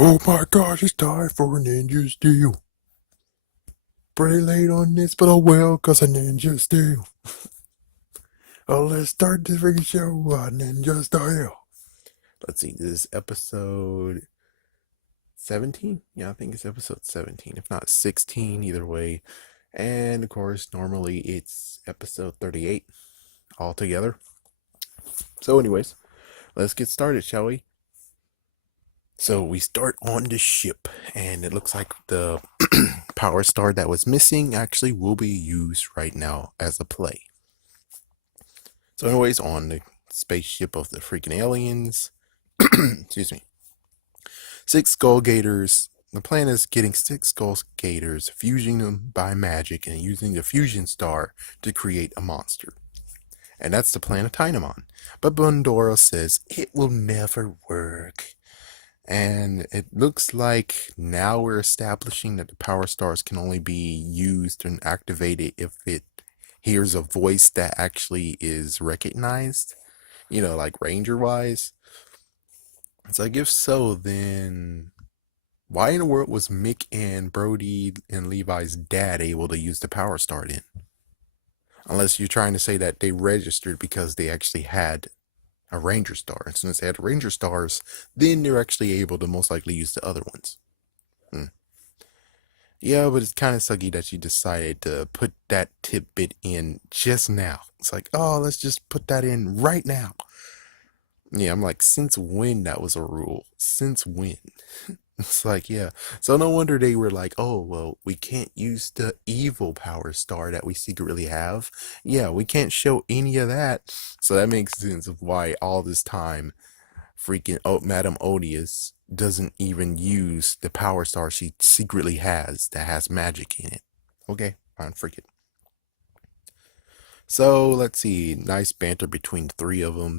Oh my gosh, it's time for Ninja Steel. Pretty late on this, but oh well, cause a Ninja Steel. Oh, let's start this freaking show on Ninja Steel. Let's see, this is episode 17? Yeah, I think it's episode 17, if not 16, either way. And of course, normally it's episode 38 altogether. So, anyways, let's get started, shall we? So we start on the ship, and it looks like the power star that was missing actually will be used right now as a play. So, anyways, on the spaceship of the freaking aliens, excuse me, six Skull Gators. The plan is getting six Skull Gators, fusing them by magic, and using the fusion star to create a monster. And that's the plan of Tynamon. But Bundora says it will never work. And it looks like now we're establishing that the power stars can only be used and activated if it hears a voice that actually is recognized, like ranger wise. It's like, if so, then why in the world was Mick and Brody and Levi's dad able to use the power star then? Unless you're trying to say that they registered because they actually had a ranger star. As soon as they had ranger stars, then they're actually able to most likely use the other ones. Yeah, but it's kind of sucky that you decided to put that tidbit in just now. It's like, oh, let's just put that in right now. Yeah, I'm like, since when that was a rule? Since when? It's like, yeah. So no wonder they were like, oh, well, we can't use the evil power star that we secretly have. Yeah, we can't show any of that. So that makes sense of why all this time freaking Madame Odious doesn't even use the power star she secretly has that has magic in it. Okay, fine, freak it. So let's see, nice banter between the three of them.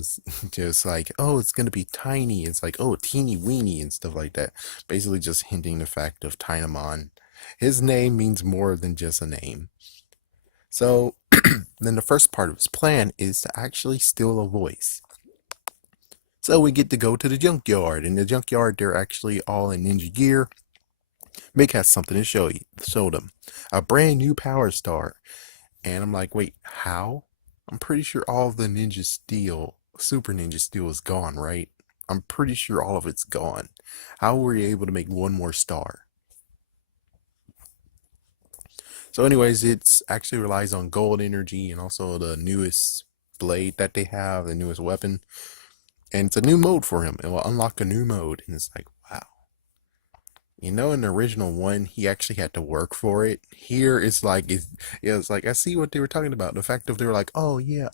Just like, oh, it's gonna be tiny. It's like, oh, teeny weeny and stuff like that. Basically, just hinting the fact of Tynamon. His name means more than just a name. So then the first part of his plan is to actually steal a voice. So we get to go to the junkyard. In the junkyard, they're actually all in ninja gear. Mick has something to show them. A brand new power star. And I'm like, wait, how? I'm pretty sure all of the Ninja Steel, Super Ninja Steel is gone, right? I'm pretty sure all of it's gone. How were you able to make one more star? So anyways, it's actually relies on gold energy and also the newest blade that they have, the newest weapon. And it's a new mode for him. It will unlock a new mode. And it's like, wow. In the original one, he actually had to work for it. Here, it's like I see what they were talking about. The fact that they were like, oh yeah,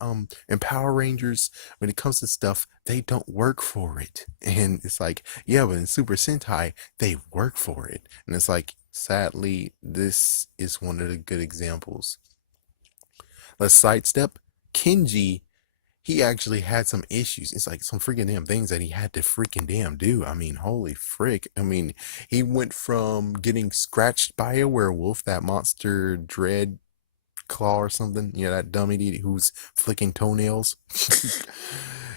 in Power Rangers, when it comes to stuff, they don't work for it, and it's like, yeah, but in Super Sentai, they work for it, and it's like, sadly, this is one of the good examples. Let's sidestep. Kenji, he actually had some issues. It's like some freaking damn things that he had to freaking damn do. I mean, holy frick. I mean, he went from getting scratched by a werewolf, that monster dread claw or something, that dummy who's flicking toenails.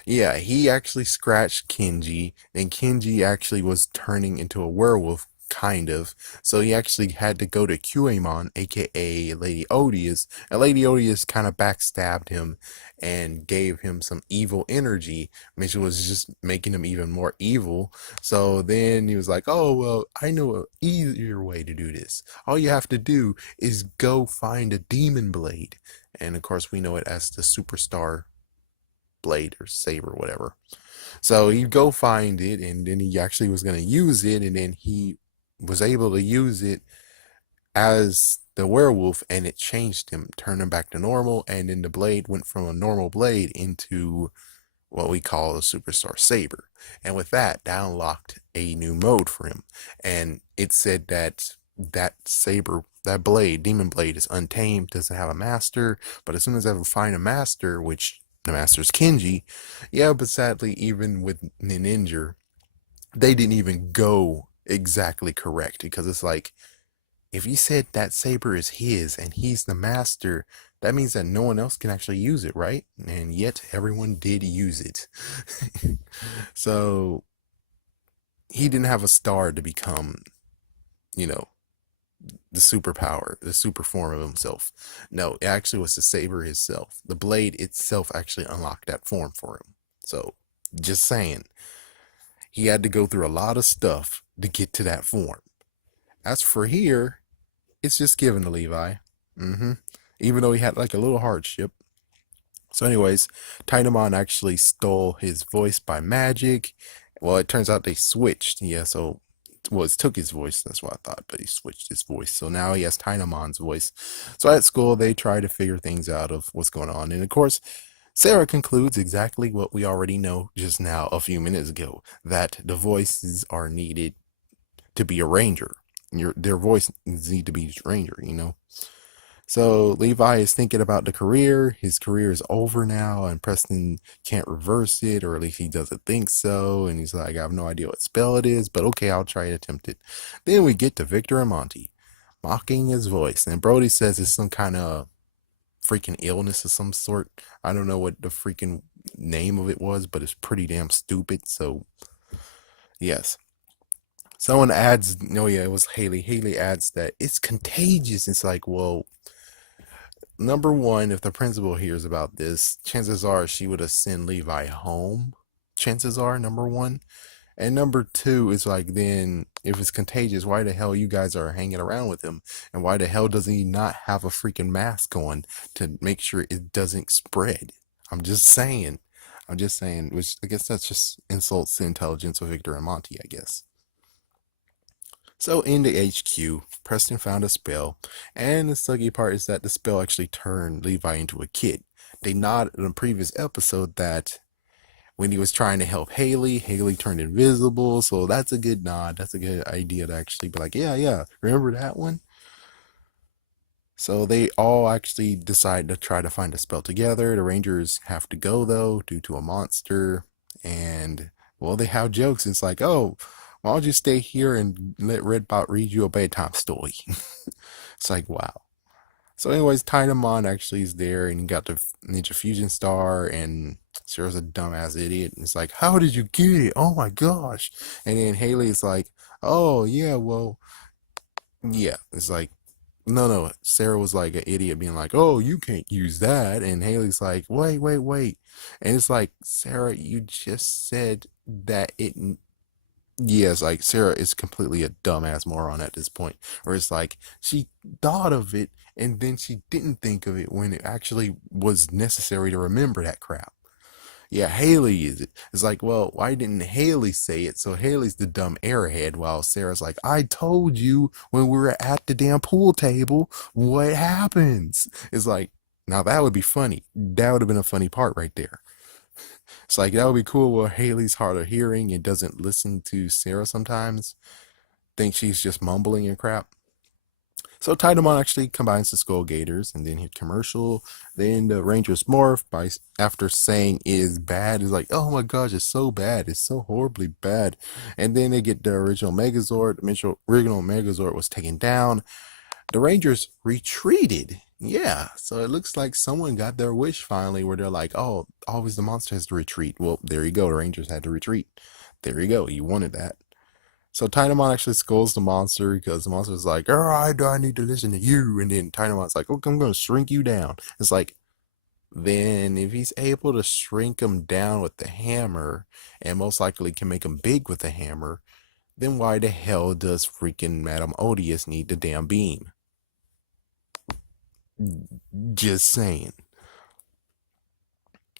Yeah, he actually scratched Kenji, and Kenji actually was turning into a werewolf, kind of. So he actually had to go to QAmon, aka Lady Odious, and Lady Odious kind of backstabbed him and gave him some evil energy, which was just making him even more evil. So then he was like, oh, well, I know an easier way to do this. All you have to do is go find a demon blade. And of course, we know it as the Superstar blade or saber, whatever. So he'd go find it, and then he actually was going to use it, and then he was able to use it as the werewolf, and it changed him, turned him back to normal, and then the blade went from a normal blade into what we call a Superstar Saber. And with that, that unlocked a new mode for him. And it said that that saber, that blade, demon blade, is untamed, doesn't have a master, but as soon as I ever find a master, which the master's Kenji, yeah, but sadly, even with Ninja, they didn't even go exactly correct, because it's like, if you said that saber is his and he's the master, that means that no one else can actually use it, right? And yet everyone did use it. So he didn't have a star to become, you know, the superpower, the super form of himself. No, it actually was the saber itself. The blade itself actually unlocked that form for him. So, just saying, he had to go through a lot of stuff to get to that form. As for here, it's just given to Levi. Mm-hmm. Even though he had like a little hardship. So, anyways, Tainomon actually stole his voice by magic. Well, it turns out they switched. Yeah, so well, it took his voice. That's what I thought, but he switched his voice. So now he has Tainomon's voice. So at school, they try to figure things out of what's going on, and of course, Sarah concludes exactly what we already know just now, a few minutes ago, that the voices are needed to be a ranger. Their voice need to be ranger. So Levi is thinking about the career. His career is over now, and Preston can't reverse it, or at least he doesn't think so. And he's like, I have no idea what spell it is, but okay, I'll try to attempt it. Then we get to Victor and Monty mocking his voice. And Brody says it's some kind of freaking illness of some sort. I don't know what the freaking name of it was, but it's pretty damn stupid. So, yes. Someone adds, no, yeah, it was Haley. Haley adds that it's contagious. It's like, well, number one, if the principal hears about this, chances are she would have sent Levi home. Chances are, number one. And number two is like, then if it's contagious, why the hell you guys are hanging around with him? And why the hell does he not have a freaking mask on to make sure it doesn't spread? I'm just saying. I'm just saying, which I guess that's just insults the intelligence of Victor and Monty, I guess. So in the HQ, Preston found a spell, and the sucky part is that the spell actually turned Levi into a kid. They noted in a previous episode that when he was trying to help Haley, Haley turned invisible, so that's a good nod. That's a good idea to actually be like, yeah, yeah, remember that one? So they all actually decide to try to find a spell together. The Rangers have to go though, due to a monster, and well, they have jokes. It's like, oh, why don't you stay here and let Redbot read you a bedtime story? It's like, wow. So, anyways, Tynamon actually is there, and you got the Ninja Fusion Star, and Sarah's a dumbass idiot. And it's like, how did you get it? Oh my gosh! And then Haley's like, oh yeah, well, yeah. It's like, no, no. Sarah was like an idiot, being like, oh, you can't use that, and Haley's like, wait, wait, wait, and it's like, Sarah, you just said that it. Yes, like Sarah is completely a dumbass moron at this point, where it's like she thought of it and then she didn't think of it when it actually was necessary to remember that crap. Yeah, Haley is it. It's like, well, why didn't Haley say it? So Haley's the dumb airhead, while Sarah's like, I told you when we were at the damn pool table what happens. It's like, now that would be funny. That would have been a funny part right there. It's like that would be cool where Haley's hard of hearing and doesn't listen to Sarah sometimes. Thinks she's just mumbling and crap. So Titamon actually combines the Skull Gators and then hit commercial. Then the Rangers morph by after saying is bad. Is like, oh my gosh, it's so bad. It's so horribly bad. And then they get the original Megazord. The original Megazord was taken down. The Rangers retreated. Yeah, so it looks like someone got their wish finally, where they're like, oh, always the monster has to retreat. Well, there you go. The Rangers had to retreat. There you go. You wanted that. So Tynamon actually scolds the monster because the monster's like, all right, do I need to listen to you? And then Tynamon's like, okay, I'm going to shrink you down. It's like, then if he's able to shrink him down with the hammer, and most likely can make him big with the hammer, then why the hell does freaking Madame Odious need the damn beam? Just saying.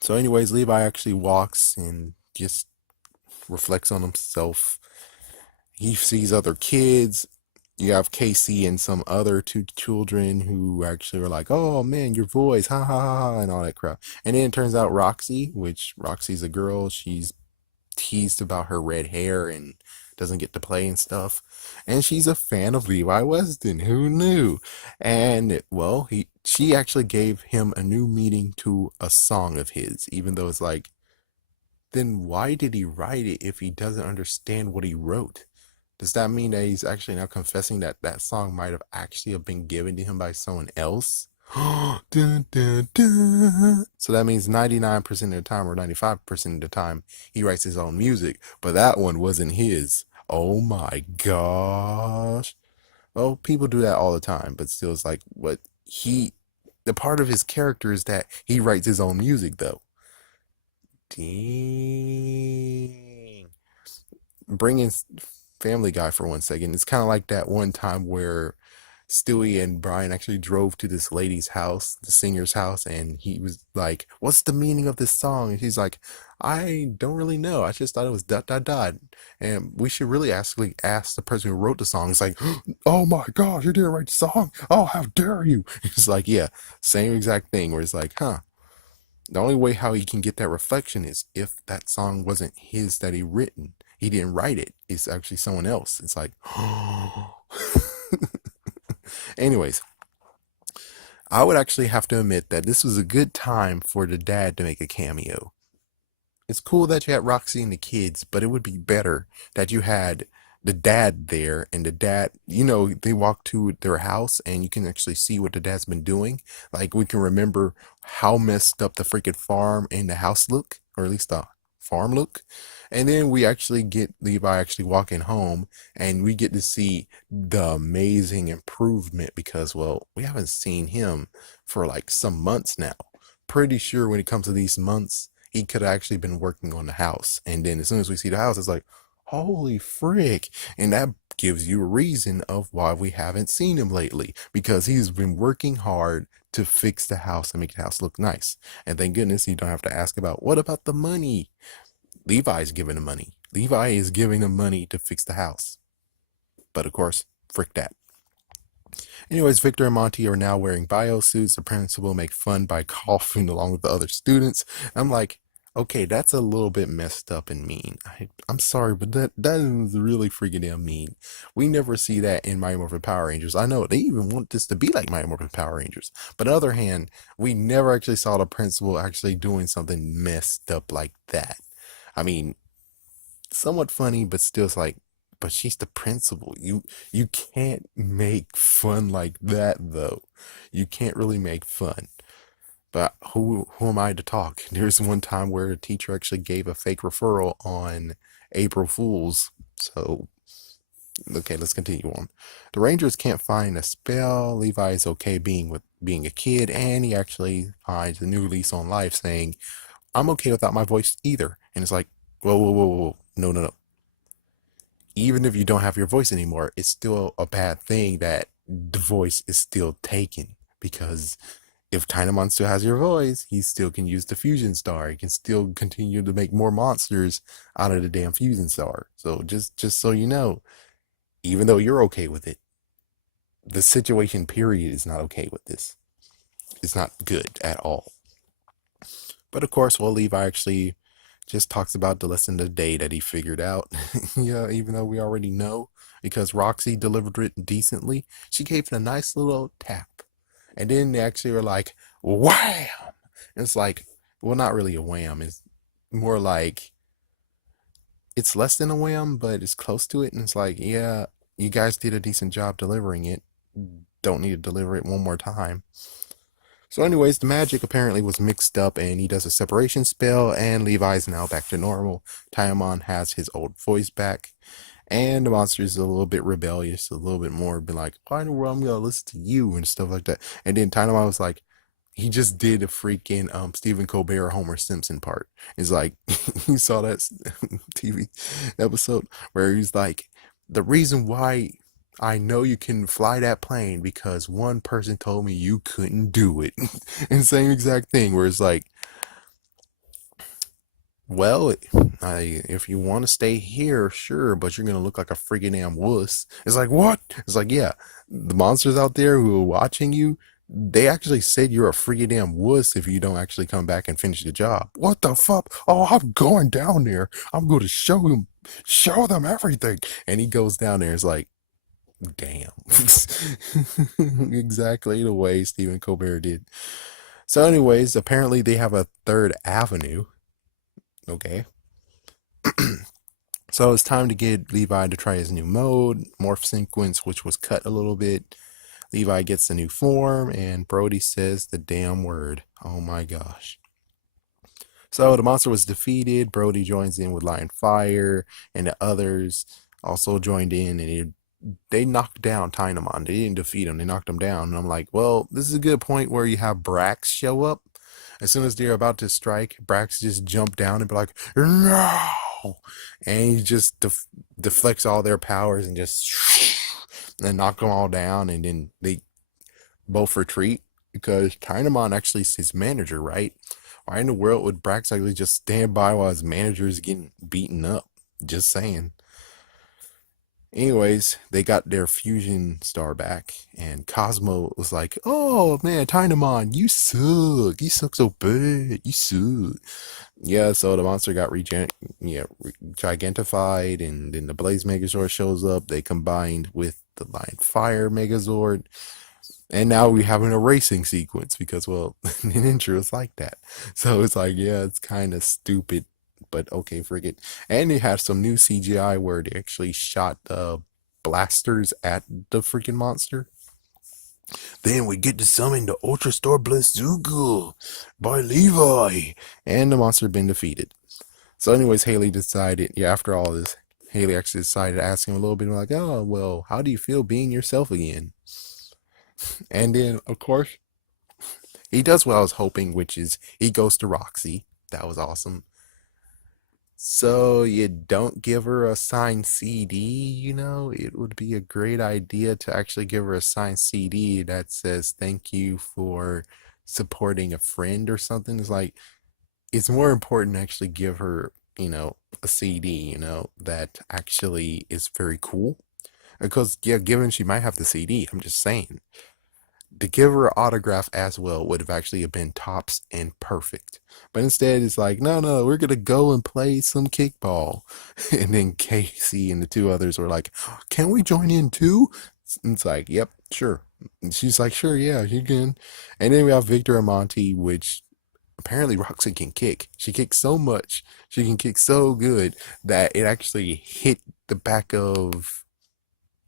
So, anyways, Levi actually walks and just reflects on himself. He sees other kids. You have Casey and some other two children who actually are like, oh man, your voice, ha ha ha ha, and all that crap. And then it turns out Roxy, which Roxy's a girl, she's teased about her red hair and doesn't get to play and stuff. And she's a fan of Levi Weston. Who knew? And well, she actually gave him a new meaning to a song of his, even though it's like, then why did he write it if he doesn't understand what he wrote? Does that mean that he's actually now confessing that that song might have actually have been given to him by someone else? Dun, dun, dun. So that means 99% of the time or 95% of the time he writes his own music, but that one wasn't his. Oh my gosh. Well, people do that all the time, but still, it's like what he. The part of his character is that he writes his own music, though. Dang. Bringing Family Guy for 1 second. It's kind of like that one time where Stewie and Brian actually drove to this lady's house, the singer's house, and he was like, "What's the meaning of this song?" And she's like, "I don't really know. I just thought it was dot dot dot." And we should really ask the person who wrote the song. It's like, "Oh my gosh, you didn't write the song! Oh, how dare you!" It's like, yeah, same exact thing. Where it's like, huh. The only way how he can get that reflection is if that song wasn't his that he written. He didn't write it. It's actually someone else. It's like, anyways, I would actually have to admit that this was a good time for the dad to make a cameo. It's cool that you had Roxy and the kids, but it would be better that you had the dad there and the dad, they walk to their house and you can actually see what the dad's been doing. Like we can remember how messed up the freaking farm and the house look, or at least the farm look. And then we actually get Levi actually walking home and we get to see the amazing improvement because, well, we haven't seen him for like some months now. Pretty sure when it comes to these months, he could have actually been working on the house. And then as soon as we see the house, it's like, holy frick. And that gives you a reason of why we haven't seen him lately. Because he's been working hard to fix the house and make the house look nice. And thank goodness you don't have to ask about what about the money? Levi's giving the money. Levi is giving the money to fix the house. But of course, frick that. Anyways, Victor and Monty are now wearing biosuits. The principal make fun by coughing along with the other students. I'm like, okay, that's a little bit messed up and mean. I'm sorry, but that is really freaking damn mean. We never see that in Mighty Morphin Power Rangers. I know they even want this to be like Mighty Morphin Power Rangers. But on the other hand, we never actually saw the principal actually doing something messed up like that. I mean, somewhat funny, but still it's like, but she's the principal. You can't make fun like that though. You can't really make fun. But who am I to talk? There's one time where a teacher actually gave a fake referral on April Fools. So okay, let's continue on. The Rangers can't find a spell. Levi is okay being a kid, and he actually finds a new lease on life, saying, "I'm okay without my voice either." And it's like, whoa, whoa, whoa, whoa, no, no, no. Even if you don't have your voice anymore, it's still a bad thing that the voice is still taken. Because if Tynamon still has your voice, he still can use the fusion star. He can still continue to make more monsters out of the damn fusion star. So just so you know, even though you're okay with it, the situation period is not okay with this. It's not good at all. But of course, well, Levi actually just talks about the lesson of the day that he figured out. Yeah, even though we already know, because Roxy delivered it decently, she gave it a nice little tap. And then they actually were like, wham! And it's like, well, not really a wham. It's more like, it's less than a wham, but it's close to it. And it's like, yeah, you guys did a decent job delivering it. Don't need to deliver it one more time. So, anyways, the magic apparently was mixed up, and he does a separation spell, and Levi's now back to normal. Tiamon has his old voice back, and the monster is a little bit rebellious, a little bit more, been like, "Why in the world I'm gonna listen to you?" and stuff like that. And then Tiamon was like, he just did a freaking Stephen Colbert Homer Simpson part. It's like you saw that TV episode where he's like, the reason why I know you can fly that plane because one person told me you couldn't do it. And same exact thing where it's like, well, if you want to stay here, sure, but you're gonna look like a freaking damn wuss. It's like, what? It's like, yeah, the monsters out there who are watching you, they actually said you're a freaking damn wuss if you don't actually come back and finish the job. What the fuck? Oh, I'm going down there. I'm going to show them everything. And he goes down there. It's like, damn. Exactly the way Stephen Colbert did. So, anyways, apparently they have a third avenue. Okay. So it's time to get Levi to try his new mode, morph sequence, which was cut a little bit. Levi gets the new form, and Brody says the damn word. Oh my gosh. So the monster was defeated. Brody joins in with Lion Fire and the others. also joined in, and they knocked down Tynamon. They didn't defeat him. They knocked him down. And I'm like, well, this is a good point where you have Brax show up. As soon as they're about to strike, Brax just jump down and be like, no! And he just deflects all their powers and just and knock them all down. And then they both retreat because Tynamon actually is his manager, right? Why in the world would Brax actually just stand by while his manager is getting beaten up? Just saying. Anyways, they got their fusion star back, and Cosmo was like, "Oh man, Tynamon, you suck. You suck so bad. You suck." Yeah, so the monster got gigantified, and then the Blaze Megazord shows up. They combined with the Line Fire Megazord, and now we're having a racing sequence because, well, Ninja is like that. So it's like, yeah, it's kind of stupid, but okay, forget. And they have some new CGI where they actually shot blasters at the freaking monster. Then we get to summon the Ultra Star Blazooka by Levi, and the monster been defeated. So, anyways, Haley decided, yeah, after all this, Haley actually decided to ask him a little bit like, oh, well, how do you feel being yourself again? And then, of course, he does what I was hoping, which is he goes to Roxy. That was awesome. So you don't give her a signed CD, It would be a great idea to actually give her a signed CD that says thank you for supporting a friend or something. It's like it's more important to actually give her, a CD, that actually is very cool. Because yeah, given she might have the CD, I'm just saying to give her an autograph as well would have actually been tops and perfect. But instead, it's like, no, no, we're gonna go and play some kickball. And then Casey and the two others were like, can we join in too? And it's like, yep, sure. And she's like, sure, yeah, you can. And then we have Victor and Monty, which apparently Roxy can kick. She kicks so much, she can kick so good that it actually hit the back of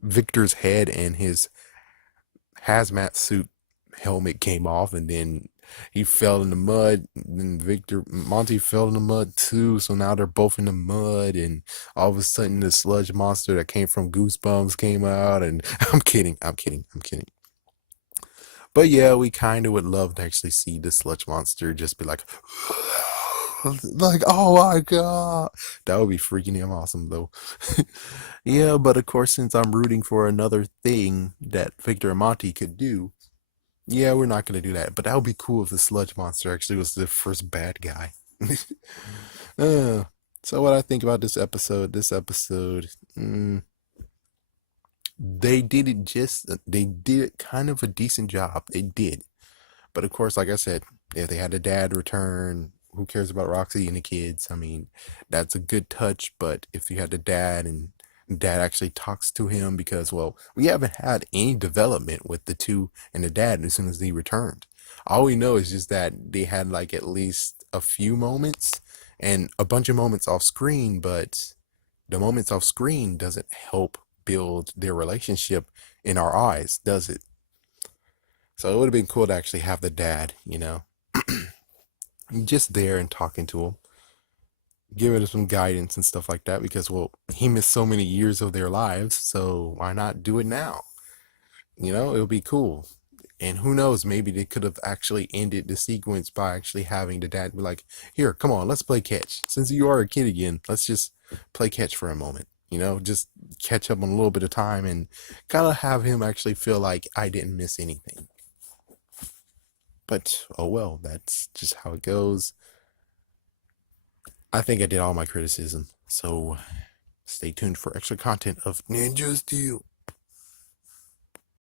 Victor's head, and his hazmat suit helmet came off, and then he fell in the mud. And Monty fell in the mud too. So now they're both in the mud, and all of a sudden the sludge monster that came from Goosebumps came out. And I'm kidding, I'm kidding, I'm kidding. But yeah, we kind of would love to actually see the sludge monster just be like, like, oh my god, that would be freaking him awesome though. Yeah, but of course, since I'm rooting for another thing that Victor and Monty could do, yeah, we're not gonna do that. But that would be cool if the sludge monster actually was the first bad guy. uh, so what I think about this episode, they did it kind of a decent job. They did. But of course, like I said, if they had a dad return, who cares about Roxy and the kids? I mean, that's a good touch. But if you had the dad and dad actually talks to him, because, well, we haven't had any development with the two and the dad as soon as he returned. All we know is just that they had like at least a few moments and a bunch of moments off screen, but the moments off screen doesn't help build their relationship in our eyes, does it? So it would have been cool to actually have the dad, just there and talking to him, giving him some guidance and stuff like that. Because, well, he missed so many years of their lives, so why not do it now? It would be cool. And who knows, maybe they could have actually ended the sequence by actually having the dad be like, here, come on, let's play catch. Since you are a kid again, let's just play catch for a moment. Just catch up on a little bit of time and kind of have him actually feel like I didn't miss anything. But oh well, that's just how it goes. I think I did all my criticism. So stay tuned for extra content of Ninja Steel.